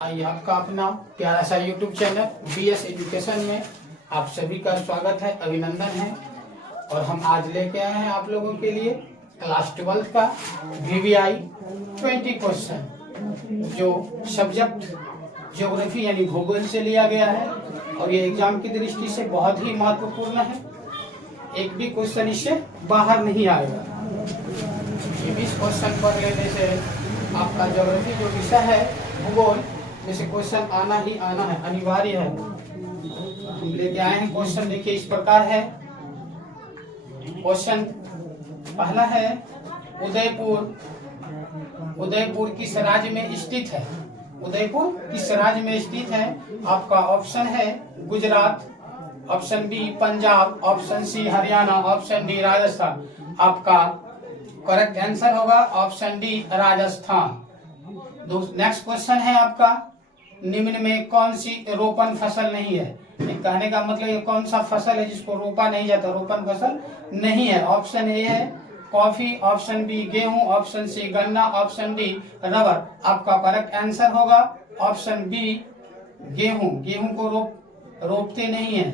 आइए आपका अपना प्यारा सा यूट्यूब चैनल BS एजुकेशन में आप सभी का स्वागत है, अभिनंदन है। और हम आज लेके आए हैं आप लोगों के लिए क्लास 12 का VVI 20 क्वेश्चन जो सब्जेक्ट ज्योग्राफी यानी भूगोल से लिया गया है और ये एग्जाम की दृष्टि से बहुत ही महत्वपूर्ण है। एक भी क्वेश्चन इससे बाहर नहीं आएगा। ये 20 क्वेश्चन पढ़ लेने से आपका ज्योग्राफी जो विषय है भूगोल जैसे क्वेश्चन आना ही आना है, अनिवार्य है। हम लेके आए हैं क्वेश्चन, देखिए इस प्रकार है। क्वेश्चन पहला है उदयपुर किस राज्य में स्थित है? उदयपुर किस राज्य में स्थित है? आपका ऑप्शन है Gujarat, option B Punjab, option C Haryana, option D Rajasthan. आपका करेक्ट आंसर होगा option D Rajasthan. Next question है आपका निम्न में कौन सी रोपण फसल नहीं है? कहने का मतलब ये कौन सा फसल है जिसको रोपा नहीं जाता, रोपण फसल नहीं है? ऑप्शन ए है कॉफी, ऑप्शन बी गेहूं, ऑप्शन सी गन्ना, ऑप्शन डी रबर। आपका करेक्ट आंसर होगा ऑप्शन बी गेहूं। गेहूं को रोपते नहीं है।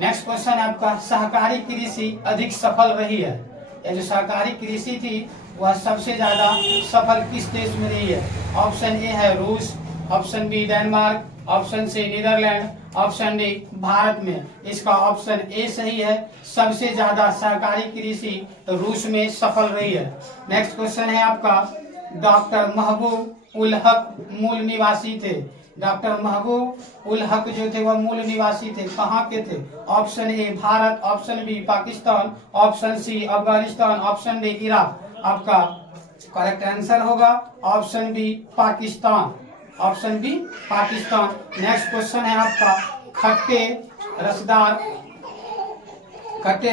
नेक्स्ट क्वेश्चन आपका सहकारी कृषि अधिक सफल रही है? ये जो सहकारी कृषि थी वह सबसे ज्यादा सफल किस देश में रही है? ऑप्शन ए है रूस, option B Denmark, option C Netherland, option D Bharat में। इसका ऑप्शन ए सही है, सबसे ज्यादा सहकारी कृषि रूस में सफल रही है। नेक्स्ट क्वेश्चन है आपका डॉक्टर महबूब उल हक मूल निवासी थे? डॉक्टर महबूब उल हक जो थे वह मूल निवासी थे, कहाँ के थे? Option A Bharat, option B Pakistan, option C Afghanistan, option D Iraq. आपका करेक्ट आंसर होगा option B Pakistan, option B Pakistan. Next question है आपका खट्टे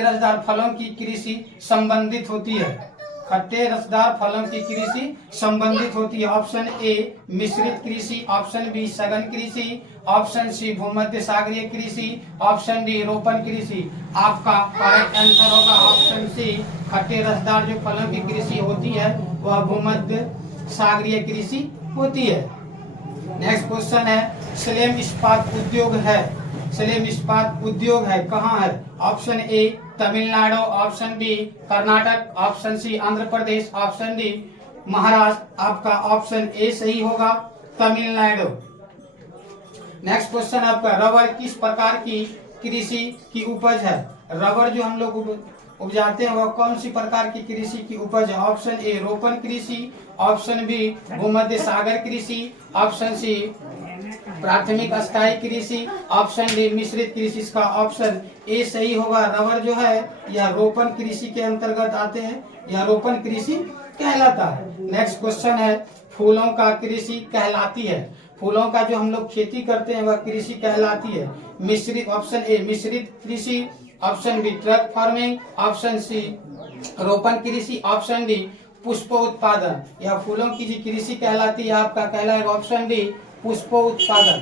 रसदार फलों की कृषि संबंधित होती है? खट्टे रसदार फलों की कृषि संबंधित होती है। ऑप्शन ए मिश्रित कृषि, ऑप्शन बी सघन कृषि, ऑप्शन सी भूमध्य सागरीय कृषि, ऑप्शन डी रोपण कृषि। आपका करेक्ट आंसर होगा ऑप्शन सी खट्टे रसदार जो फलों की कृषि होती है वह भूमध्य सागरीय कृषि होती है। नेक्स्ट क्वेश्चन है स्लेम इस्पात उद्योग है? स्लेम इस्पात उद्योग है कहाँ है? Option A Tamil Nadu, option B Karnataka, option C Andhra Pradesh, option D Maharashtra. आपका ऑप्शन ए सही होगा तमिलनाडु। नेक्स्ट क्वेश्चन आपका रबर किस प्रकार की कृषि की उपज है? रबर जो हम लोग उपजाते हैं वह कौन सी प्रकार की कृषि की उपज है? ऑप्शन ए रोपण कृषि, ऑप्शन बी भूमध्य सागर कृषि, ऑप्शन सी प्राथमिक स्थायी कृषि, ऑप्शन डी मिश्रित कृषि। इसका ऑप्शन ए सही होगा। रबर जो है यह रोपण कृषि के अंतर्गत आते हैं, यह रोपण कृषि कहलाता है। नेक्स्ट क्वेश्चन है फूलों का कृषि कहलाती है? फूलों का जो हम लोग खेती करते हैं वह कृषि कहलाती है मिश्रित। ऑप्शन ए मिश्रित कृषि, option B truck farming, option C रोपण कृषि, ऑप्शन डी पुष्प उत्पादन। यह फूलों की जो कृषि कहलाती है आपका कहलाएगा ऑप्शन डी पुष्प उत्पादन।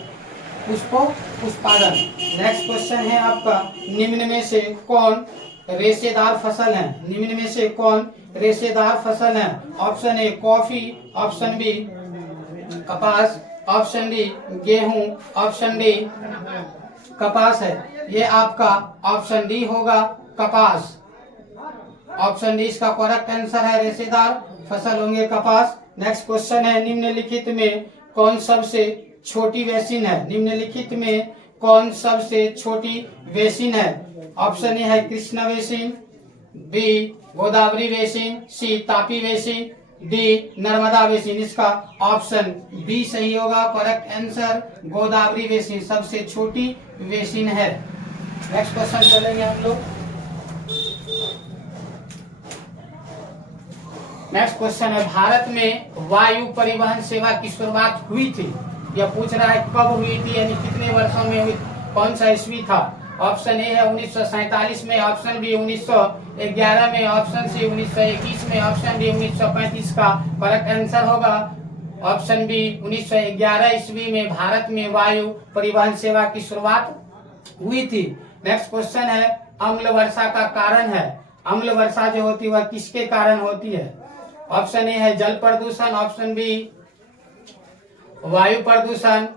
नेक्स्ट क्वेश्चन है आपका निम्न में से कौन रेशेदार फसल है? निम्न में से कौन रेशेदार फसल है? Option A coffee, option B कपास, ऑप्शन डी गेहूं, ऑप्शन डी कपास है। ये आपका ऑप्शन डी होगा कपास। ऑप्शन डी इसका करेक्ट आंसर है, रेशेदार फसल होंगे कपास। नेक्स्ट क्वेश्चन है निम्नलिखित में कौन सबसे छोटी बेसिन है? निम्नलिखित में कौन सबसे छोटी बेसिन है? ऑप्शन ए है Krishna basin, B Godavari basin, C Tapi basin, D Narmada basin. इसका ऑप्शन बी सही होगा, करेक्ट आंसर गोदावरी बेसिन सबसे छोटी बेसिन है। नेक्स्ट क्वेश्चन चलेंगे हम लोग। नेक्स्ट क्वेश्चन है भारत में वायु परिवहन सेवा की शुरुआत हुई थी? यह पूछ रहा है कब हुई थी यानी कितने वर्षों में हुई, कौन सा ईस्वी था? ऑप्शन ए है 1947 में, ऑप्शन बी 1911 में, ऑप्शन सी 1921 में, ऑप्शन डी 1935 का करेक्ट आंसर होगा ऑप्शन बी 1911 ईस्वी में भारत में वायु परिवहन सेवा की शुरुआत हुई थी। नेक्स्ट क्वेश्चन है अम्ल वर्षा का कारण है? अम्ल वर्षा जो होती है वह किसके कारण होती है? ऑप्शन ए है जल प्रदूषण, ऑप्शन बी वायु प्रदूषण,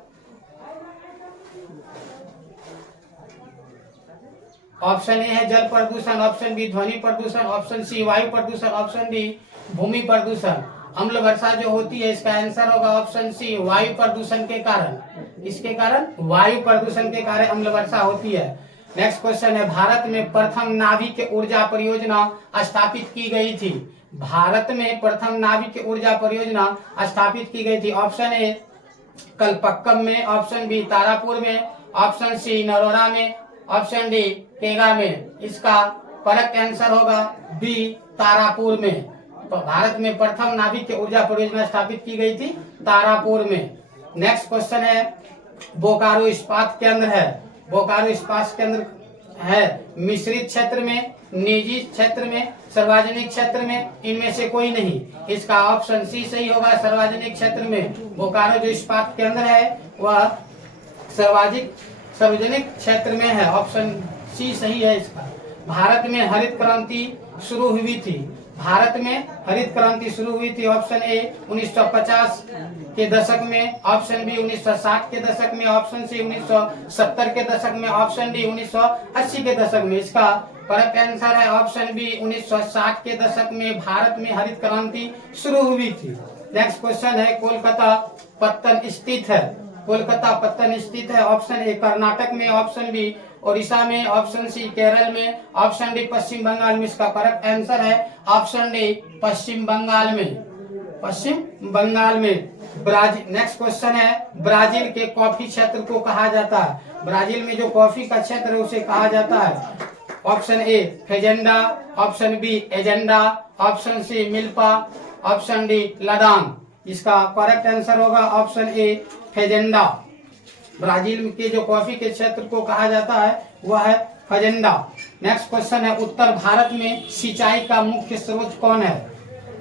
ऑप्शन ए है जल प्रदूषण, ऑप्शन बी ध्वनि प्रदूषण, ऑप्शन सी वायु प्रदूषण, ऑप्शन डी भूमि प्रदूषण। अम्ल वर्षा जो होती है इसका आंसर होगा ऑप्शन सी वायु प्रदूषण के कारण। इसके कारण वायु प्रदूषण के कारण अम्ल वर्षा होती है। नेक्स्ट क्वेश्चन है भारत में प्रथम नाभिक ऊर्जा परियोजना स्थापित की गई थी। भारत में प्रथम नाभिक ऊर्जा परियोजना स्थापित की गई थी। ऑप्शन ए कलपक्कम में, ऑप्शन बी तारापुर में, ऑप्शन सी नरोरा में, ऑप्शन डी केगा में। इसका करेक्ट आंसर होगा बी तारापुर में। तो भारत में प्रथम नाभिक ऊर्जा परियोजना स्थापित की गई थी तारापुर में। नेक्स्ट क्वेश्चन है बोकारो इस्पात केंद्र है। बोकारो इस्पात केंद्र है मिश्रित क्षेत्र में, निजी क्षेत्र में, सार्वजनिक क्षेत्र में, इनमें से कोई नहीं। इसका ऑप्शन सी सही होगा सार्वजनिक क्षेत्र में। बोकारो जो इस्पात केंद्र है वह सार्वजनिक क्षेत्र में है। ऑप्शन सी सही है इसका। भारत में हरित क्रांति शुरू हुई थी। भारत में हरित क्रांति शुरू हुई थी। ऑप्शन ए 1950 के दशक में, ऑप्शन बी 1960 के दशक में, ऑप्शन सी 1970 के दशक में, ऑप्शन डी 1980 के दशक में। इसका करेक्ट आंसर है ऑप्शन बी 1960 के दशक में भारत में हरित क्रांति शुरू हुई थी। नेक्स्ट क्वेश्चन है कोलकाता पत्तन स्थित है। कोलकाता पत्तन स्थित है। ऑप्शन ए कर्नाटक में, ऑप्शन बी ओडिशा में, ऑप्शन सी केरल में, ऑप्शन डी पश्चिम बंगाल में। इसका करेक्ट आंसर है ऑप्शन डी पश्चिम बंगाल में। पश्चिम बंगाल में। ब्राजील। नेक्स्ट क्वेश्चन है ब्राजील के कॉफी क्षेत्र को कहा जाता है। ब्राजील में जो कॉफी का क्षेत्र है उसे कहा जाता है। ऑप्शन ए फेजेंडा, option B agenda, option C मिल्पा, ऑप्शन डी लदान। इसका करेक्ट आंसर होगा ऑप्शन ए फेजेंडा। ब्राजील के जो कॉफी के क्षेत्र को कहा जाता है वह है फेजेंडा। नेक्स्ट क्वेश्चन है उत्तर भारत में सिंचाई का मुख्य स्रोत कौन है।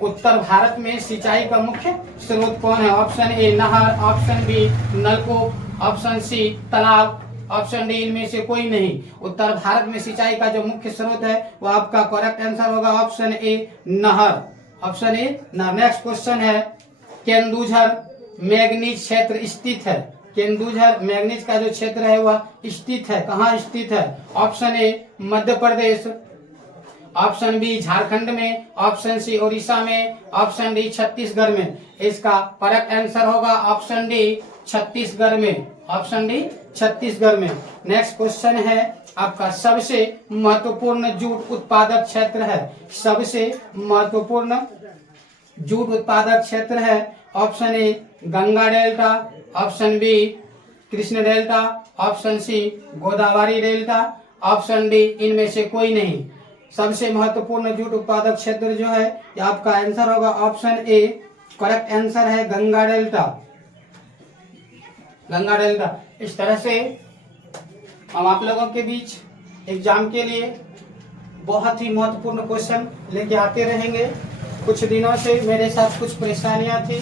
उत्तर भारत में सिंचाई का मुख्य स्रोत कौन है। ऑप्शन ए नहर, ऑप्शन बी नलकूप, ऑप्शन सी तालाब, ऑप्शन डी इनमें से कोई नहीं। उत्तर भारत में सिंचाई का जो मुख्य स्रोत है वह आपका करेक्ट आंसर होगा ऑप्शन ए नहर। ऑप्शन ए नहर। नेक्स्ट क्वेश्चन है केंदुझर मैग्नीज क्षेत्र स्थित है। केंदुझर मैग्नीज का जो क्षेत्र है वह स्थित है। कहाँ स्थित है। Option A Madhya Pradesh, option B Jharkhand में, ऑप्शन सी ओडिशा में, ऑप्शन डी छत्तीसगढ़ में। इसका करेक्ट आंसर होगा ऑप्शन डी छत्तीसगढ़ में। ऑप्शन डी छत्तीसगढ़ में। नेक्स्ट क्वेश्चन है आपका सबसे महत्वपूर्ण जूट उत्पादक क्षेत्र है। सबसे महत्वपूर्ण जूट उत्पादक क्षेत्र है। Option A Ganga delta, option B Krishna delta, option C Godavari delta, option D इनमें से कोई नहीं। सबसे महत्वपूर्ण जूट उत्पादक क्षेत्र जो है ये आपका आंसर होगा ऑप्शन ए। करेक्ट आंसर है गंगा डेल्टा। गंगा डेल्टा। इस तरह से हम आप लोगों के बीच एग्जाम के लिए बहुत ही महत्वपूर्ण क्वेश्चन लेके आते रहेंगे। कुछ दिनों से मेरे साथ कुछ परेशानियां थी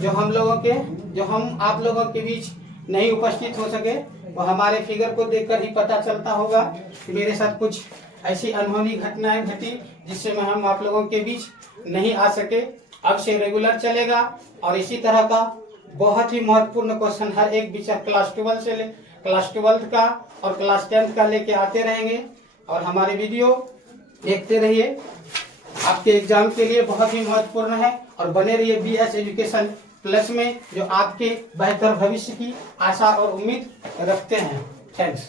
जो हम आप लोगों के बीच नहीं उपस्थित हो सके। वो हमारे फिगर को देखकर ही पता चलता होगा कि मेरे साथ कुछ ऐसी अनहोनी घटनाएं घटी जिससे मैं हम आप लोगों के बीच नहीं आ सके। अब से रेगुलर चलेगा और इसी तरह का बहुत ही महत्वपूर्ण क्वेश्चन हर एक विषय क्लास 12 का और क्लास 10 का लेके आते रहेंगे। और हमारे वीडियो देखते रहिए, आपके एग्जाम के लिए बहुत ही महत्वपूर्ण है। और बने रहिए BS एजुकेशन प्लस में जो आपके बेहतर भविष्य की आशा और उम्मीद रखते हैं। थैंक्स।